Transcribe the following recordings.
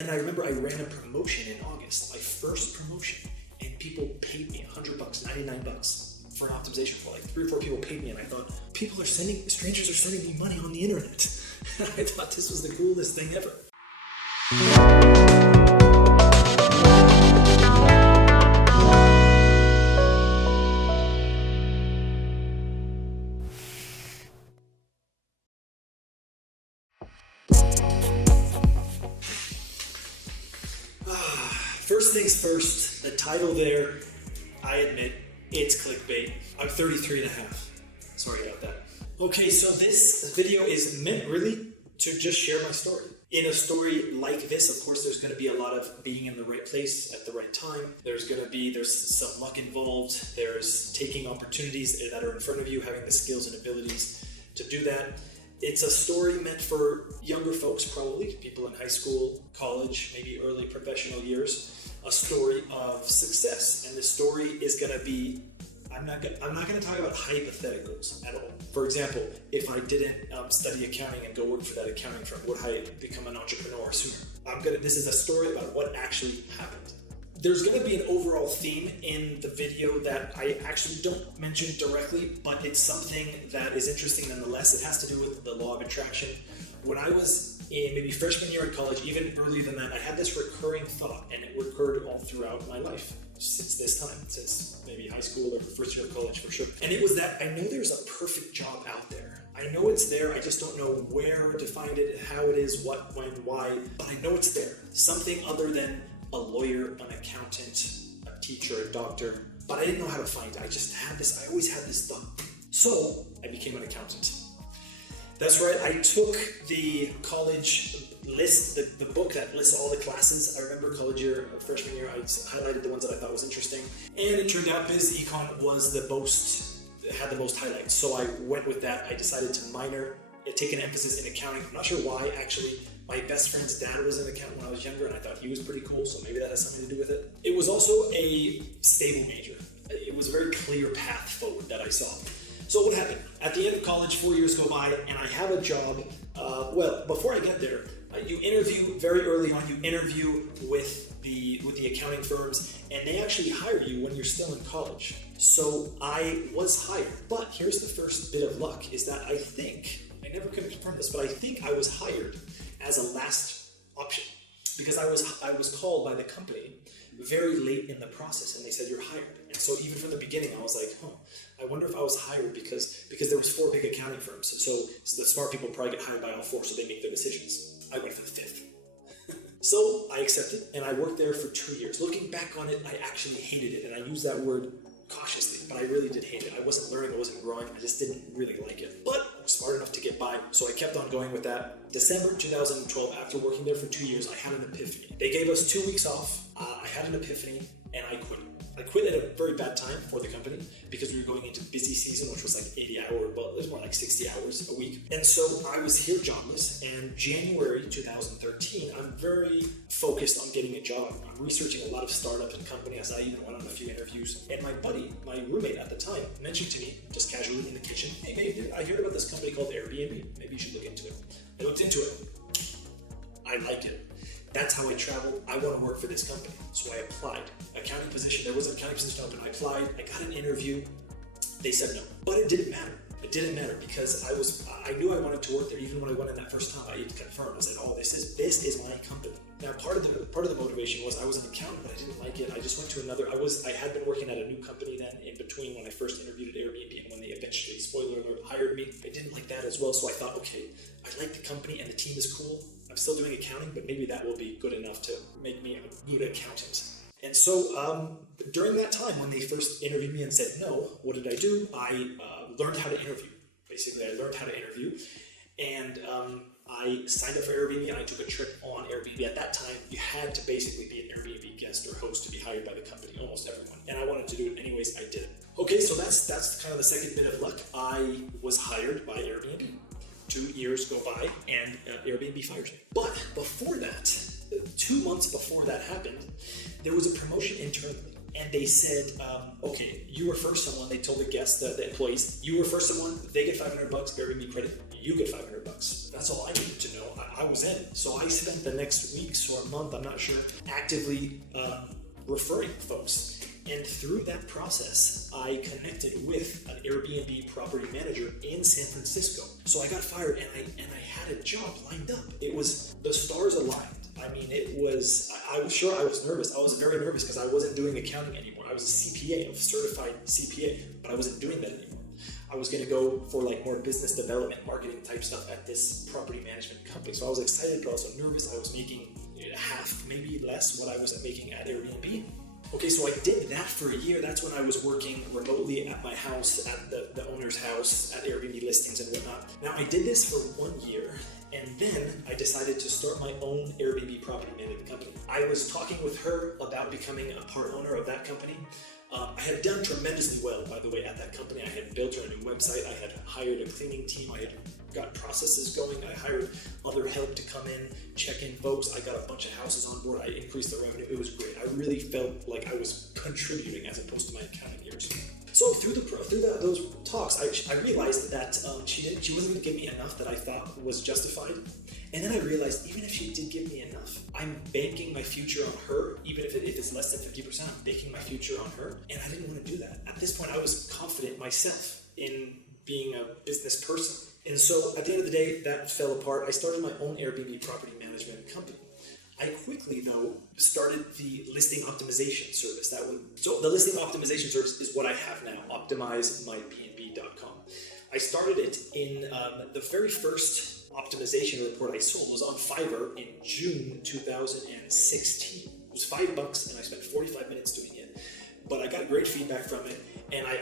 And I remember I ran a promotion in August, my first promotion, and people paid me $100, $99 for an optimization call. Like 3 or 4 people paid me, and I thought, strangers are sending me money on the internet. I thought this was the coolest thing ever. First things first, the title there, I admit, it's clickbait. I'm 33 and a half. Sorry about that. Okay, so this video is meant really to just share my story. In a story like this, of course, there's going to be a lot of being in the right place at the right time. There's some luck involved. There's taking opportunities that are in front of you, having the skills and abilities to do that. It's a story meant for younger folks, probably, people in high school, college, maybe early professional years. A story of success, and the story is going to be, I'm not going to talk about hypotheticals at all. For example, if I didn't study accounting and go work for that accounting firm, would I become an entrepreneur sooner? This is a story about what actually happened. There's going to be an overall theme in the video that I actually don't mention directly, but it's something that is interesting nonetheless. It has to do with the law of attraction. When I was in maybe freshman year at college, even earlier than that, I had this recurring thought, and it recurred all throughout my life since this time, since maybe high school or first year of college for sure. And it was that I know there's a perfect job out there. I know it's there, I just don't know where to find it, how it is, what, when, why, but I know it's there. Something other than a lawyer, an accountant, a teacher, a doctor, but I didn't know how to find it. I always had this thought. So I became an accountant. That's right, I took the college list, the book that lists all the classes. I remember freshman year, I highlighted the ones that I thought was interesting. And it turned out Biz Econ had the most highlights. So I went with that. I decided to take an emphasis in accounting. I'm not sure why, actually. My best friend's dad was an accountant when I was younger, and I thought he was pretty cool, so maybe that has something to do with it. It was also a stable major. It was a very clear path forward that I saw. So what happened? At the end of college, 4 years go by, and I have a job. Before I get there, you interview very early on. You interview with the accounting firms, and they actually hire you when you're still in college. So I was hired, but here's the first bit of luck: is that I never could confirm this, but I think I was hired as a last option because I was called by the company very late in the process, and they said you're hired. And so even from the beginning, I was like, I wonder if I was hired because there was 4 big accounting firms. So the smart people probably get hired by all 4, so they make their decisions. I went for the 5th. So I accepted, and I worked there for 2 years. Looking back on it, I actually hated it, and I use that word cautiously, but I really did hate it. I wasn't learning, I wasn't growing, I just didn't really like it. But I was smart enough to get by, so I kept on going with that. December 2012, after working there for 2 years, I had an epiphany. They gave us 2 weeks off, I had an epiphany, and I quit. I quit at a very bad time for the company because we were going into busy season, which was like 80 hours, well, it was more like 60 hours a week. And so I was here jobless, and January 2013, I'm very focused on getting a job. I'm researching a lot of startups and companies. I even went on a few interviews. And my buddy, my roommate at the time, mentioned to me, just casually in the kitchen, hey babe, I heard about this company called AIRBNB. Maybe you should look into it. I looked into it. I like it. That's how I travel. I want to work for this company. So I applied. Accounting position, there was an accounting position open. I applied, I got an interview. They said no. But it didn't matter. It didn't matter because I knew I wanted to work there. Even when I went in that first time, I confirmed. I said, this is my company. Now part of the motivation was I was an accountant, but I didn't like it. I just went to another. I had been working at a new company then in between when I first interviewed at AIRBNB and when they eventually, spoiler alert, hired me. I didn't like that as well. So I thought, okay, I like the company and the team is cool. I'm still doing accounting, but maybe that will be good enough to make me a good accountant. And so during that time, when they first interviewed me and said no, what did I do? I learned how to interview. Basically, I learned how to interview, and I signed up for Airbnb, and I took a trip on Airbnb. At that time, you had to basically be an Airbnb guest or host to be hired by the company, almost everyone. And I wanted to do it anyways, I did it. Okay, so that's kind of the second bit of luck. I was hired by Airbnb. 2 years go by, and Airbnb fires me. But before that, 2 months before that happened, there was a promotion internally. And they said, okay, you refer someone, they told the guests, the employees, you refer someone, they get $500 Airbnb credit, you get 500 bucks. That's all I needed to know. I was in. So I spent the next weeks or a month, I'm not sure, actively referring folks. And through that process, I connected with an Airbnb property manager in San Francisco. So I got fired and I had a job lined up. It was, the stars aligned. I mean, I was sure I was nervous. I was very nervous because I wasn't doing accounting anymore. I was a CPA, a certified CPA, but I wasn't doing that anymore. I was going to go for like more business development, marketing type stuff at this property management company. So I was excited, but also nervous. I was making half, maybe less what I was making at Airbnb. Okay, so I did that for a year. That's when I was working remotely at my house, at the owner's house, at Airbnb listings and whatnot. Now, I did this for 1 year, and then I decided to start my own Airbnb property management company. I was talking with her about becoming a part owner of that company. I had done tremendously well, by the way, at that company. I had built her a new website. I had hired a cleaning team. I had got processes going. I hired other help to come in, check in folks. I got a bunch of houses on board. I increased the revenue. It was great. I really felt like I was contributing as opposed to my accounting years. So through those talks, I realized that she wasn't going to give me enough that I thought was justified. And then I realized, even if she did give me enough, I'm banking my future on her. Even if it's less than 50%, I'm banking my future on her. And I didn't want to do that. At this point, I was confident myself in being a business person. And so at the end of the day, that fell apart. I started my own Airbnb property management company. I quickly, though, started the listing optimization service. So the listing optimization service is what I have now, optimizemybnb.com. I started it in the very first optimization report I sold was on Fiverr in June 2016. It was $5 and I spent 45 minutes doing it. But I got great feedback from it, and I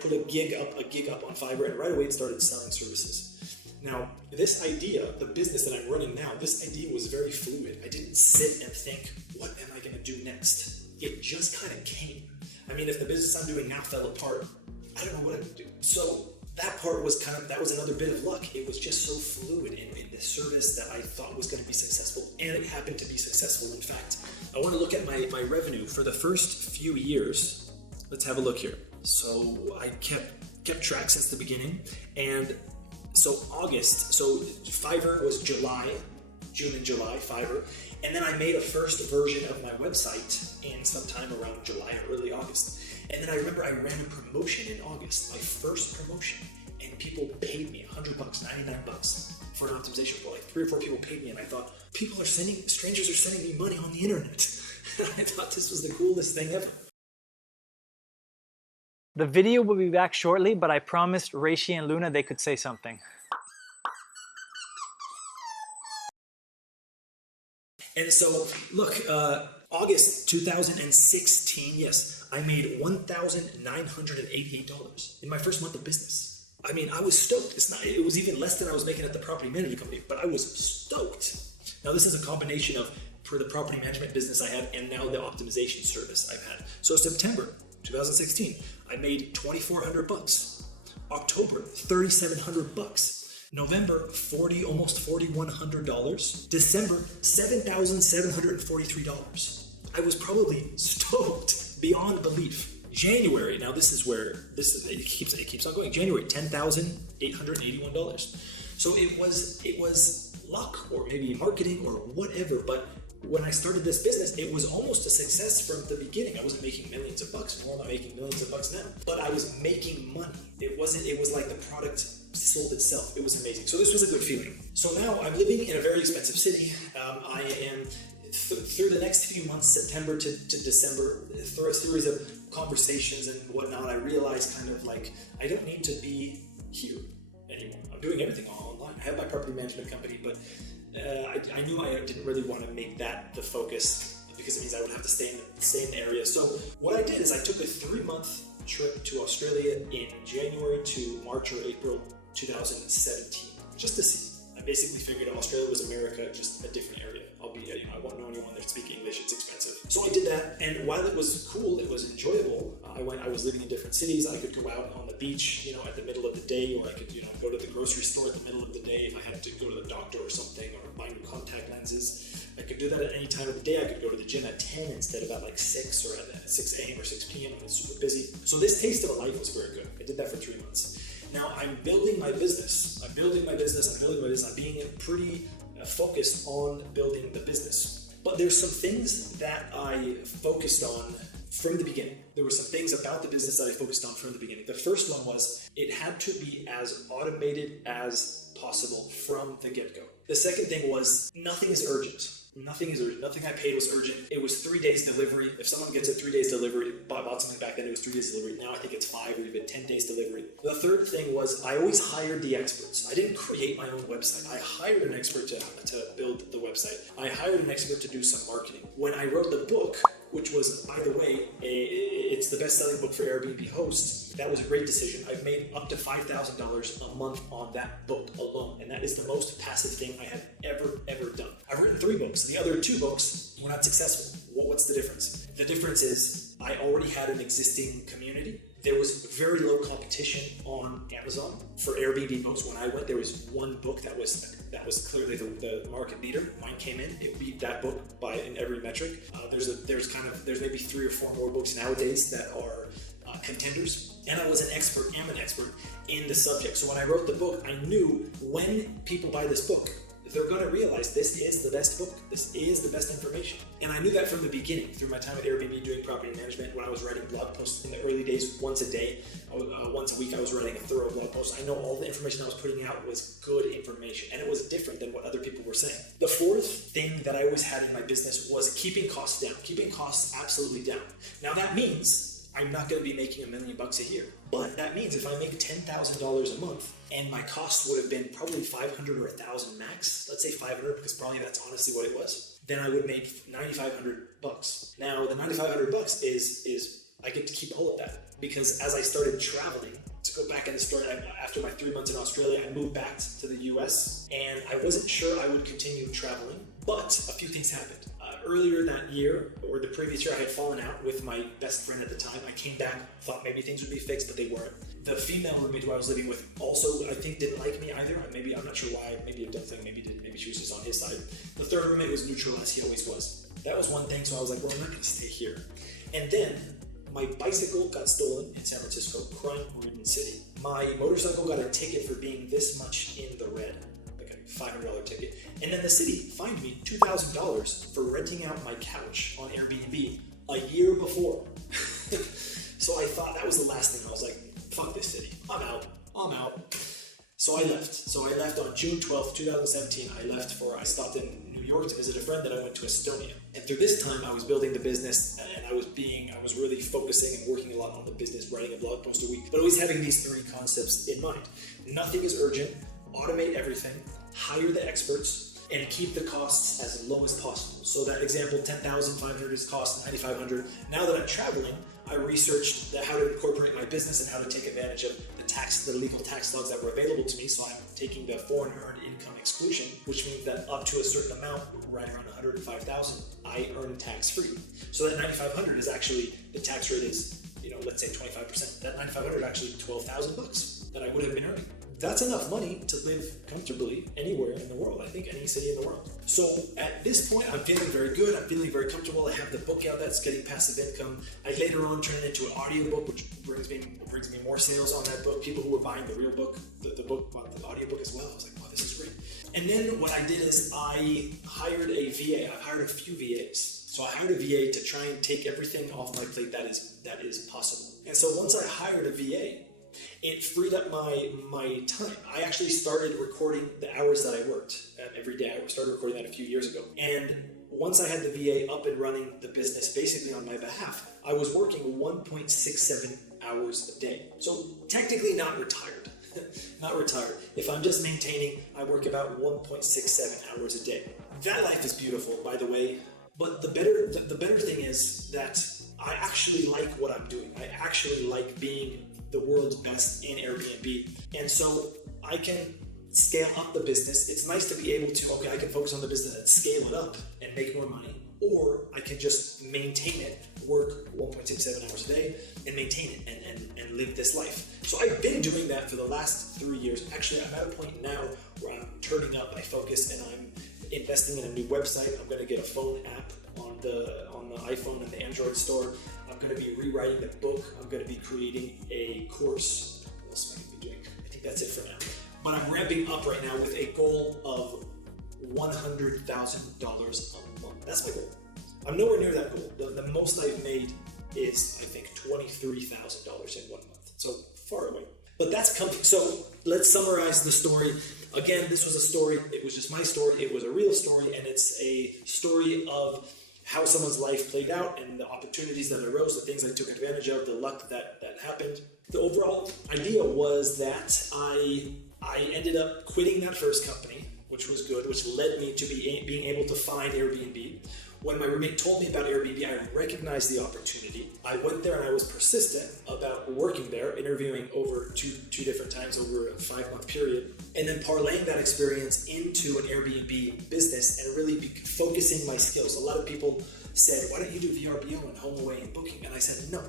put a gig up on Fiverr, and right away it started selling services. Now, this idea, the business that I'm running now, this idea was very fluid. I didn't sit and think, what am I going to do next? It just kind of came. I mean, if the business I'm doing now fell apart, I don't know what I would do. So that part was that was another bit of luck. It was just so fluid in the service that I thought was going to be successful, and it happened to be successful. In fact, I want to look at my revenue for the first few years. Let's have a look here. So I kept track since the beginning, and so Fiverr was June and July, Fiverr, and then I made a first version of my website in sometime around July or early August. And then I remember I ran a promotion in August, my first promotion, and people paid me $100, $99 for an optimization report. Like 3 or 4 people paid me, and I thought, strangers are sending me money on the internet. And I thought this was the coolest thing ever. The video will be back shortly, but I promised Reishi and Luna they could say something. And so, look, August 2016, yes, I made $1,988 in my first month of business. I mean, I was stoked. It was even less than I was making at the property management company, but I was stoked. Now, this is a combination of for the property management business I have and now the optimization service I've had. So September 2016, I made $2,400. October, $3,700. November, almost $4,100. December, $7,743. I was probably stoked beyond belief. January, now this is where it keeps on going. January, $10,881. So it was luck or maybe marketing or whatever, but when I started this business, it was almost a success from the beginning. I wasn't making millions of bucks, nor am I making millions of bucks now, but I was making money. It was like the product sold itself. It was amazing. So this was a good feeling. So now I'm living in a very expensive city. I am through the next few months, September to December, through a series of conversations and whatnot, I realized kind of like, I don't need to be here anymore. I'm doing everything online. I have my property management company, but I knew I didn't really want to make that the focus because it means I would have to stay in the area. So what I did is I took a 3-month trip to Australia in January to March or April 2017, just to see. I basically figured Australia was America, just a different area. I won't know anyone that speaks English, it's expensive. So I did that, and while it was cool, it was enjoyable. I was living in different cities. I could go out on the beach, at the middle of the day, or I could, go to the grocery store at the middle of the day if I had to go to the doctor or something, or buy new contact lenses. I could do that at any time of the day. I could go to the gym at 10 instead of at like 6 or at 6 a.m. or 6 p.m. when it's super busy. So this taste of a life was very good. I did that for 3 months. Now I'm building my business. I'm being pretty focused on building the business. But there's some things that I focused on from the beginning. There were some things about the business that I focused on from the beginning. The first one was it had to be as automated as possible from the get-go. The second thing was nothing is urgent. Nothing is urgent. Nothing I paid was urgent. It was 3 days delivery. If someone gets a 3 days delivery, bought something back then, it was 3 days delivery. Now I think it's 5 or even 10 days delivery. The third thing was I always hired the experts. I didn't create my own website. I hired an expert to build the website. I hired an expert to do some marketing. When I wrote the book, which was, by the way, it's the best-selling book for Airbnb hosts. That was a great decision. I've made up to $5,000 a month on that book alone, and that is the most passive thing I have ever done. I've written 3 books. The other 2 books were not successful. What's the difference? The difference is I already had an existing community. There was very low competition on Amazon for Airbnb books. When I went, there was one book that was clearly the market leader. Mine came in, it beat that book in every metric. There's maybe 3 or 4 more books nowadays that are contenders. And I was am an expert in the subject. So when I wrote the book, I knew when people buy this book, they're going to realize this is the best book. This is the best information. And I knew that from the beginning, through my time at Airbnb doing property management, when I was writing blog posts in the early days, once a day, once a week, I was writing a thorough blog post. I know all the information I was putting out was good information, and it was different than what other people were saying. The fourth thing that I always had in my business was keeping costs down, keeping costs absolutely down. Now that means I'm not going to be making $1 million a year. But that means if I make $10,000 a month and my cost would have been probably 500 or 1,000 max, let's say 500 because probably that's honestly what it was, then I would make $9,500. Now the $9,500 is I get to keep all of that because as I started traveling, to go back in the story, after my 3 months in Australia, I moved back to the US and I wasn't sure I would continue traveling, but a few things happened. Earlier that year, or the previous year, I had fallen out with my best friend at the time. I came back, thought maybe things would be fixed, but they weren't. The female roommate who I was living with also, I think, didn't like me either. Maybe, I'm not sure why. Maybe a dumb thing, maybe she was just on his side. The third roommate was neutral, as he always was. That was one thing, so I was like, well, I'm not going to stay here. And then my bicycle got stolen in San Francisco, crime-ridden city. My motorcycle got a ticket for being this much in the red. $500 ticket. And then the city fined me $2,000 for renting out my couch on Airbnb a year before. So I thought that was the last thing. I was like, fuck this city. I'm out. So I left on June 12th, 2017. I stopped in New York to visit a friend, then I went to Estonia. And through this time, I was building the business and I was really focusing and working a lot on the business, writing a blog post a week, but always having these 3 concepts in mind. Nothing is urgent, automate everything, hire the experts, and keep the costs as low as possible. So that example, $10,500 is cost $9,500. Now that I'm traveling, I researched how to incorporate my business and how to take advantage of the legal tax laws that were available to me. So I'm taking the foreign earned income exclusion, which means that up to a certain amount, right around $105,000, I earn tax free. So that $9,500 is actually, the tax rate is, let's say 25%. That $9,500 is actually $12,000 that I would have been earning. That's enough money to live comfortably anywhere in the world. I think any city in the world. So at this point, I'm feeling very good. I'm feeling very comfortable. I have the book out that's getting passive income. I later on turned it into an audiobook, which brings me more sales on that book. People who were buying the real book, the book, the audiobook as well. I was like, wow, this is great. And then what I did is I hired a VA. I've hired a few VAs. So I hired a VA to try and take everything off my plate that is possible. And so once I hired a VA, it freed up my time. I actually started recording the hours that I worked every day. I started recording that a few years ago. And once I had the VA up and running the business basically on my behalf, I was working 1.67 hours a day. So technically not retired. Not retired. If I'm just maintaining, I work about 1.67 hours a day. That life is beautiful, by the way. But the better thing is that I actually like what I'm doing. I actually like being the world's best in Airbnb. And so I can scale up the business. It's nice to be able to, I can focus on the business and scale it up and make more money. Or I can just maintain it, work 1.67 hours a day and maintain it and live this life. So I've been doing that for the last 3 years. Actually, I'm at a point now where I'm turning up my focus and I'm investing in a new website. I'm going to get a phone app on the iPhone and the Android store. I'm going to be rewriting the book. I'm going to be creating a course. What else am I going to be doing? I that's it for now. But I'm ramping up right now with a goal of $100,000 a month. That's my goal. I'm nowhere near that goal. The most I've made is, I think, $23,000 in 1 month. So far away. But that's coming. So let's summarize the story. Again, this was a story. It was just my story. It was a real story, and it's a story of how someone's life played out and the opportunities that arose, the things I took advantage of, the luck that happened. The overall idea was that I ended up quitting that first company, which was good, which led me to being able to find Airbnb. When my roommate told me about Airbnb, I recognized the opportunity. I went there and I was persistent about working there, interviewing over two different times over a 5-month period, and then parlaying that experience into an Airbnb business and really focusing my skills. A lot of people said, why don't you do VRBO and HomeAway and booking? And I said, no.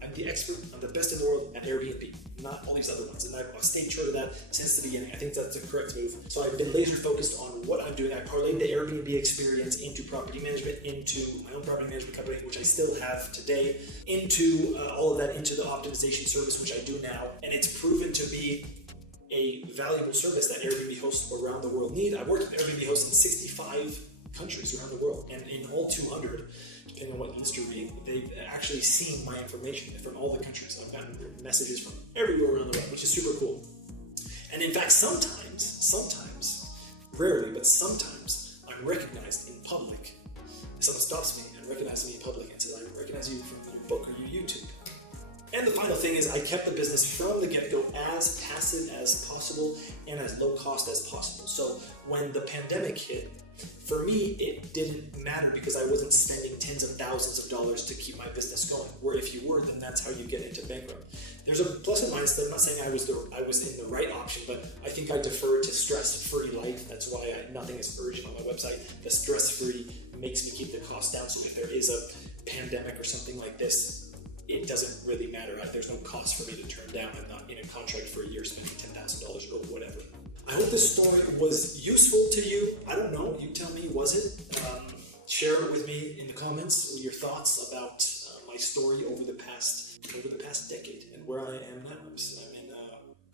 I'm the expert, I'm the best in the world at Airbnb, not all these other ones. And I've stayed true to that since the beginning. I think that's the correct move. So I've been laser focused on what I'm doing. I parlayed the Airbnb experience into property management, into my own property management company, which I still have today, into all of that, into the optimization service, which I do now. And it's proven to be a valuable service that Airbnb hosts around the world need. I've worked with Airbnb hosts in 65 countries around the world, and in all 200, depending on what industry, they've actually seen my information from all the countries. I've gotten messages from everywhere around the world, which is super cool. And in fact, sometimes, rarely, but sometimes, I'm recognized in public. Someone stops me and recognizes me in public and says, I recognize you from your book or your YouTube. And the final thing is I kept the business from the get-go as passive as possible and as low cost as possible. So when the pandemic hit, for me, it didn't matter because I wasn't spending tens of thousands of dollars to keep my business going. Where if you were, then that's how you get into bankrupt. There's a plus and minus. I'm not saying I was in the right option, but I think I deferred to stress-free life. That's why nothing is urgent on my website. The stress-free makes me keep the cost down. So if there is a pandemic or something like this, it doesn't really matter. There's no cost for me to turn down. I'm not in a contract for a year spending $10,000 or whatever. I hope this story was useful to you. I don't know. You tell me, was it? Share it with me in the comments with your thoughts about my story over the past decade and where I am now. I'm in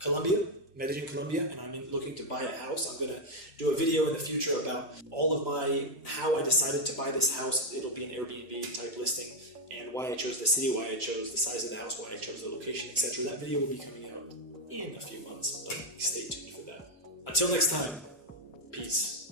Colombia, Medellin, Colombia, and I'm looking to buy a house. I'm going to do a video in the future about all of how I decided to buy this house. It'll be an Airbnb type listing, and why I chose the city, why I chose the size of the house, why I chose the location, etc. That video will be coming out in a few months, but stay tuned for that. Until next time, peace.